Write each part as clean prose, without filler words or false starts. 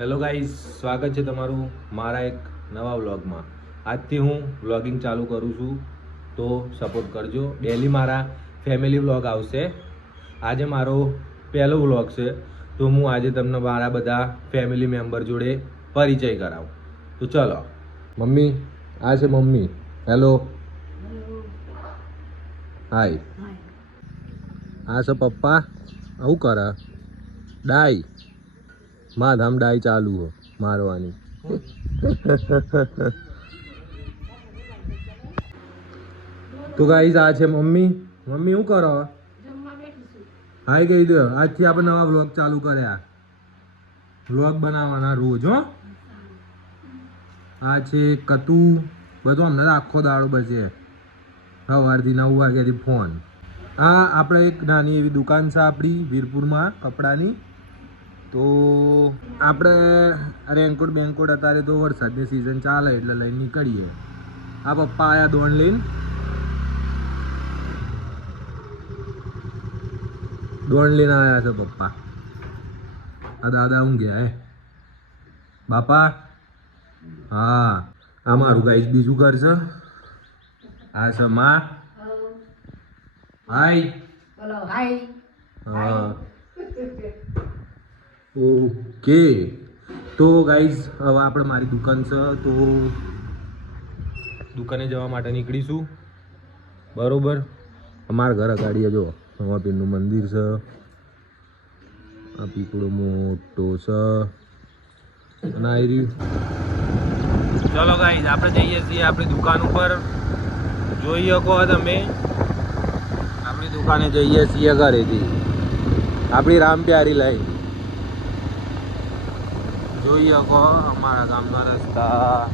Hello guys, સ્વાગત છે તમારું મારા એક નવા વ્લોગમાં. આજથી હું વ્લોગિંગ ચાલુ કરું છું, તો સપોર્ટ કરજો. ડેલી મારા ફેમિલી વ્લોગ આવશે. આજે મારો પહેલો વ્લોગ છે, તો હું આજે તમને મારા બધા ફેમિલી મેમ્બર જોડે પરિચય કરાવું. તો ચલો. મમ્મી, આ છે મમ્મી. હેલો, હાય. આ છે પપ્પા. આવું કરે ડાઈ માધામ ડાઈ ચાલુ હો મારવાની. તો ગાઈઝ, આ છે મમ્મી. મમ્મી શું કરો? હાય કહી દો. આજથી આપણે નવા વ્લોગ ચાલુ કર્યા. વ્લોગ બનાવવાના રોજ. હો, આ છે કતુ. બધું અમને આખો દાડો બચે. સવારથી 9 વાગ્યાથી ફોન. આ આપણે એક નાની એવી દુકાન છે આપણી વીરપુરમાં કપડાની. તો આપણે રેનકોટ બેનકોટ અત્યારે તો વરસાદની સિઝન ચાલે એટલે લઈને નીકળીએ. આ પપ્પા આયા દોણ લઈને. દોણ લઈને આવ્યા છે પપ્પા. આ દાદા ઊંઘ્યા હે. બાપા, હા. આ મારું ગાઈસ બીજું ઘર છે. આ છે માં. હાય. બોલો હાય. હા. ઓકે. તો ગાઈઝ, હવે આપણે મારી દુકાન છે, તો દુકાને જવા માટે નીકળીશું. બરોબર. અમારા ઘર અગાડીએ જો રમાપીરનું મંદિર છે. આ પીપળો મોટો છે. અને આવી રહ્યું. ચલો ગાઈઝ, આપણે જઈએ છીએ આપણી દુકાન ઉપર. જોઈ શકો તમે, આપણી દુકાને જઈએ છીએ ઘરેથી. આપણી રામ પ્યારી લાઈન જોઈ શકો. અમારા ગામના રસ્તા.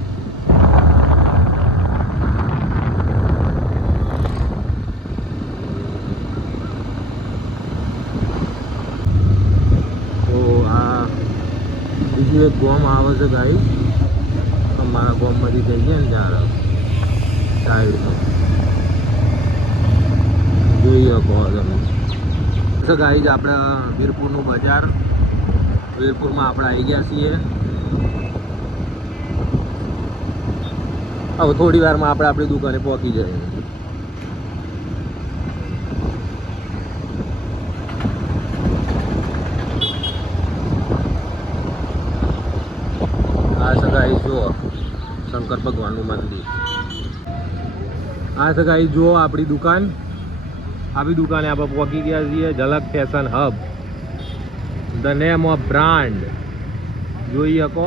તો આ બીજું એક ગોમ આવે છે ગાઈસ. અમારા ગોમમાંથી જઈએ ને ત્યારે સાઈડમાં જોઈ શકો તમે. ગાઈસ, આપણે વીરપુરનું બજાર. વીરપુરમાં આપણે આવી ગયા છીએ. હવે થોડી વારમાં આપણે આપણી દુકાને પહોંચી જઈએ. આ છે ગાઈસ, જુઓ શંકર ભગવાનનું મંદિર. આ છે ગાઈસ, જુઓ આપણી દુકાન. આપણી દુકાને આપણે પહોંચી ગયા છીએ. ઝલક fashion hub, the name of brand જોઈ શકો.